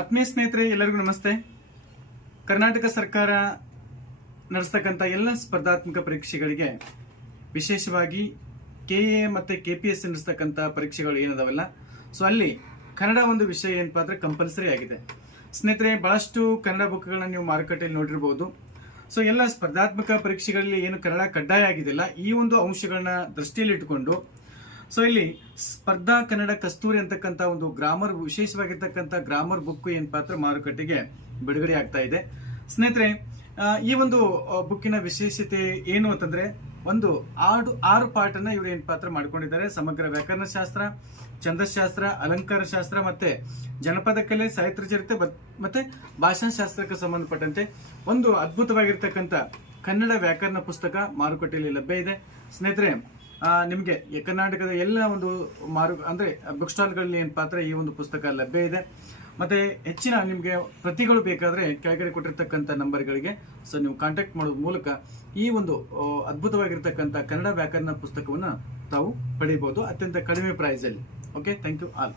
ಆತ್ಮೀಯ ಸ್ನೇಹಿತರೆ, ಎಲ್ಲರಿಗೂ ನಮಸ್ತೆ. ಕರ್ನಾಟಕ ಸರ್ಕಾರ ನಡೆಸ್ತಕ್ಕಂಥ ಎಲ್ಲ ಸ್ಪರ್ಧಾತ್ಮಕ ಪರೀಕ್ಷೆಗಳಿಗೆ ವಿಶೇಷವಾಗಿ ಕೆಎ ಮತ್ತೆ ಕೆಪಿಎಸ್ ನಡೆಸ್ತಕ್ಕಂಥ ಪರೀಕ್ಷೆಗಳು ಏನದಾವಲ್ಲ, ಸೊ ಅಲ್ಲಿ ಕನ್ನಡ ಒಂದು ವಿಷಯ ಏನಪ್ಪಾ ಅಂದ್ರೆ ಕಂಪಲ್ಸರಿ ಆಗಿದೆ. ಸ್ನೇಹಿತರೆ, ಬಹಳಷ್ಟು ಕನ್ನಡ ಬುಕ್ಗಳನ್ನ ನೀವು ಮಾರುಕಟ್ಟೆಯಲ್ಲಿ ನೋಡಿರಬಹುದು. ಸೊ ಎಲ್ಲ ಸ್ಪರ್ಧಾತ್ಮಕ ಪರೀಕ್ಷೆಗಳಲ್ಲಿ ಏನು ಕನ್ನಡ ಕಡ್ಡಾಯ ಆಗಿದೆಯಲ್ಲ, ಈ ಒಂದು ಅಂಶಗಳನ್ನ ದೃಷ್ಟಿಯಲ್ಲಿ ಇಟ್ಟುಕೊಂಡು ಸೊ ಇಲ್ಲಿ ಸ್ಪರ್ಧಾ ಕನ್ನಡ ಕಸ್ತೂರಿ ಅಂತಕ್ಕಂಥ ಒಂದು ಗ್ರಾಮರ್ ವಿಶೇಷವಾಗಿರ್ತಕ್ಕಂಥ ಗ್ರಾಮರ್ ಬುಕ್ ಏನಪ್ಪಾ ಅಂದ್ರೆ ಮಾರುಕಟ್ಟೆಗೆ ಬಿಡುಗಡೆ ಆಗ್ತಾ ಇದೆ. ಸ್ನೇಹಿತರೆ, ಈ ಒಂದು ಬುಕ್ಕಿನ ವಿಶೇಷತೆ ಏನು ಅಂತಂದ್ರೆ, ಒಂದು ಆರು ಪಾಠನ ಇವರು ಏನಪ್ಪಾ ಅಂದ್ರೆ ಮಾಡ್ಕೊಂಡಿದ್ದಾರೆ. ಸಮಗ್ರ ವ್ಯಾಕರಣ ಶಾಸ್ತ್ರ, ಛಂದಶಾಸ್ತ್ರ, ಅಲಂಕಾರ ಶಾಸ್ತ್ರ, ಮತ್ತೆ ಜನಪದ ಕಲೆ, ಸಾಹಿತ್ಯ ಚರಿತ್ರೆ ಮತ್ತೆ ಭಾಷಾಶಾಸ್ತ್ರಕ್ಕೆ ಸಂಬಂಧಪಟ್ಟಂತೆ ಒಂದು ಅದ್ಭುತವಾಗಿರ್ತಕ್ಕಂಥ ಕನ್ನಡ ವ್ಯಾಕರಣ ಪುಸ್ತಕ ಮಾರುಕಟ್ಟೆಯಲ್ಲಿ ಲಭ್ಯ ಇದೆ. ಸ್ನೇಹಿತರೆ, ನಿಮಗೆ ಕರ್ನಾಟಕದ ಎಲ್ಲ ಒಂದು ಬುಕ್ ಸ್ಟಾಲ್ಗಳಲ್ಲಿ ಏನಪ್ಪಾ ಅಂದ್ರೆ ಈ ಒಂದು ಪುಸ್ತಕ ಲಭ್ಯ ಇದೆ. ಮತ್ತೆ ಹೆಚ್ಚಿನ ನಿಮಗೆ ಪ್ರತಿಗಳು ಬೇಕಾದ್ರೆ ಕೆಳಗಡೆ ಕೊಟ್ಟಿರ್ತಕ್ಕಂಥ ನಂಬರ್ಗಳಿಗೆ ಸೊ ನೀವು ಕಾಂಟ್ಯಾಕ್ಟ್ ಮಾಡೋದ್ರ ಮೂಲಕ ಈ ಒಂದು ಅದ್ಭುತವಾಗಿರ್ತಕ್ಕಂಥ ಕನ್ನಡ ವ್ಯಾಕರಣ ಪುಸ್ತಕವನ್ನು ತಾವು ಪಡೆಯಬಹುದು ಅತ್ಯಂತ ಕಡಿಮೆ ಪ್ರೈಸ್ ಅಲ್ಲಿ. Okay, thank you all.